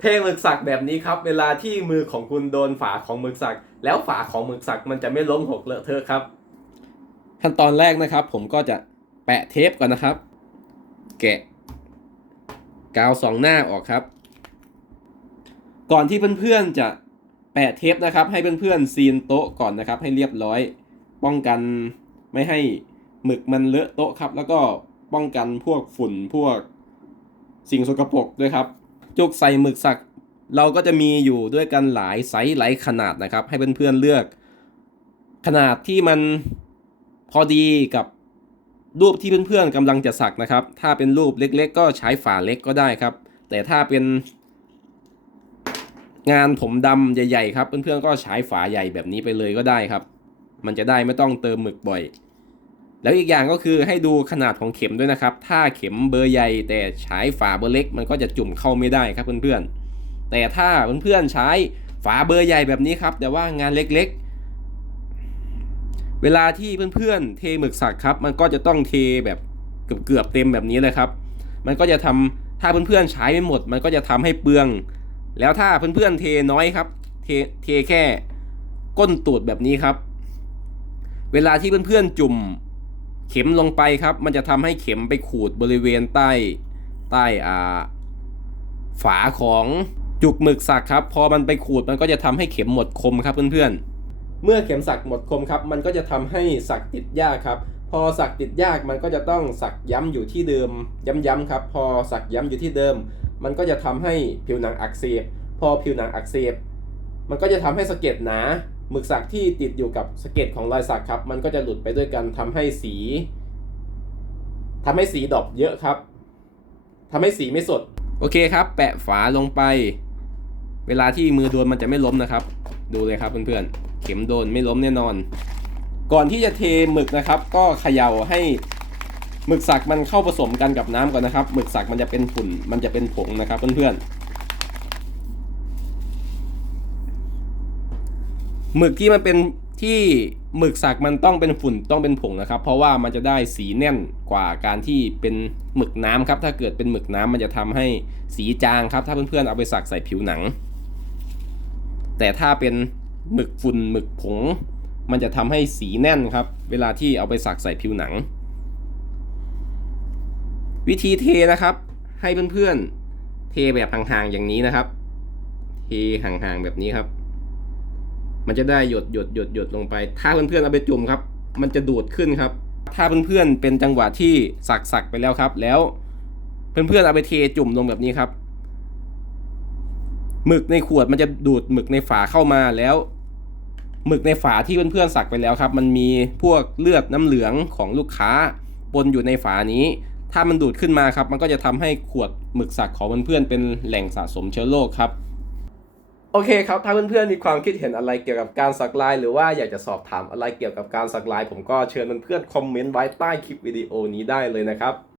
เทหมึกสักแบบนี้ครับ เวลาที่มือของคุณโดนฝาของหมึกสัก แล้วฝาของหมึกสักมันจะไม่ล้มหกเลอะเทอะครับ ขั้นตอนแรกนะครับ ผมก็จะแปะเทปก่อนนะครับ แกะ กาวสองหน้าออกครับ ก่อนที่เพื่อนๆจะแปะเทปนะครับ ให้เพื่อนๆซีนโต๊ะก่อนนะครับ ให้เรียบร้อย ป้องกันไม่ให้หมึกมันเลอะโต๊ะครับ แล้วก็ป้องกันพวกฝุ่นพวกสิ่งสกปรกด้วยครับ จุกใส่หมึกสัก เราก็จะมีอยู่ด้วยกันหลายไซส์หลายขนาดนะครับ ให้เพื่อนๆเลือก ขนาดที่มันพอดีกับรูปที่เพื่อนๆกำลังจะสักนะครับ ถ้าเป็นรูปเล็ก ๆ ก็ใช้ฝาเล็กก็ได้ครับ แต่ถ้าเป็นงานผมดำใหญ่ๆครับเพื่อนๆก็ใช้ฝาใหญ่แบบนี้ไปเลยก็ได้ครับ มันจะได้ไม่ต้องเติมหมึกบ่อย แล้วอีกอย่างก็คือให้ดูขนาดของเข็มด้วยนะครับ ถ้าเข็มเบอร์ใหญ่แต่ใช้ฝาเบอร์เล็ก มันก็จะจุ่มเข้าไม่ได้ครับเพื่อนๆ แต่ถ้าเพื่อนๆใช้ฝาเบอร์ใหญ่แบบนี้ครับ แต่ว่างานเล็กๆ เวลาที่เพื่อนๆ เทหมึกสักครับ มันก็จะต้องเทแบบเกือบๆเต็มแบบนี้เลยครับ มันก็จะทำถ้าเพื่อนๆใช้ไม่หมด มันก็จะทำให้เปลือง แล้วถ้าเพื่อนๆเทน้อยครับ เทเทแค่ก้นตูดแบบนี้ครับ เวลาที่เพื่อนๆจุ่ม เข็มลงไปครับ มันจะทำให้เข็มไปขูดบริเวณใต้ใต้อ่าฝาของจุกหมึกสักครับ พอมันไปขูดมันก็จะทำให้เข็มหมดคมครับเพื่อนๆ เมื่อเข็มสักหมดคมครับ มันก็จะทำให้สักติดยากครับ พอสักติดยากมันก็จะต้องสักย้ำอยู่ที่เดิม ย้ำๆครับ พอสักย้ำอยู่ที่เดิม มันก็จะทำให้ผิวหนังอักเสบ พอผิวหนังอักเสบ มันก็จะทำให้สะเก็ดหนา หมึกสักที่ติดอยู่กับสเก็ดของรอยสักครับ มันก็จะหลุดไปด้วยกันทำให้สีทำให้สีดอปเยอะครับทำให้สีไม่สด โอเคครับ แปะฝาลงไป เวลาที่มือโดนมันจะไม่ล้มนะครับ ดูเลยครับเพื่อนๆเข็มโดนไม่ล้มแน่นอน ก่อนที่จะเทหมึกนะครับ ก็เขย่าให้หมึกสักมันเข้าผสมกันกับน้ำก่อนนะครับหมึกสักมันจะเป็นฝุ่นมันจะเป็นผงนะครับเพื่อนๆ หมึกที่มันเป็นที่หมึกสักมันต้องเป็นฝุ่นต้องเป็นผงนะครับ เพราะว่ามันจะได้สีแน่นกว่าการที่เป็นหมึกน้ำครับ ถ้าเกิดเป็นหมึกน้ำมันจะทำให้สีจางครับ ถ้าเพื่อนๆเอาไปสักใส่ผิวหนัง แต่ถ้าเป็นหมึกฝุ่นหมึกผง มันจะทำให้สีแน่นครับ เวลาที่เอาไปสักใส่ผิวหนัง วิธีเทนะครับ ให้เพื่อนๆเทแบบห่างๆอย่างนี้นะครับ เทห่างๆแบบนี้ครับ มันจะได้หยดหยดหยดหยดลงไป ถ้าเพื่อนๆเอาไปจุ่มครับ มันจะดูดขึ้นครับ ถ้าเพื่อนๆเป็นจังหวะที่สักสักไปแล้วครับ แล้วเพื่อนๆเอาไปเทจุ่มลงแบบนี้ครับหมึกในขวดมันจะดูดหมึกในฝาเข้ามาแล้วหมึกในฝาที่เพื่อนๆสักไปแล้วครับ มันมีพวกเลือดน้ำเหลืองของลูกค้าปนอยู่ในฝานี้ ถ้ามันดูดขึ้นมาครับ มันก็จะทำให้ขวดหมึกสักของเพื่อนๆเป็นแหล่งสะสมเชื้อโรคครับ โอเคครับ ถ้าเพื่อนๆ มีความคิดเห็นอะไรเกี่ยวกับการสักลาย หรือว่าอยากจะสอบถามอะไรเกี่ยวกับการสักลาย ผมก็เชิญเพื่อนๆ คอมเมนต์ไว้ใต้คลิปวิดีโอนี้ได้เลยนะครับ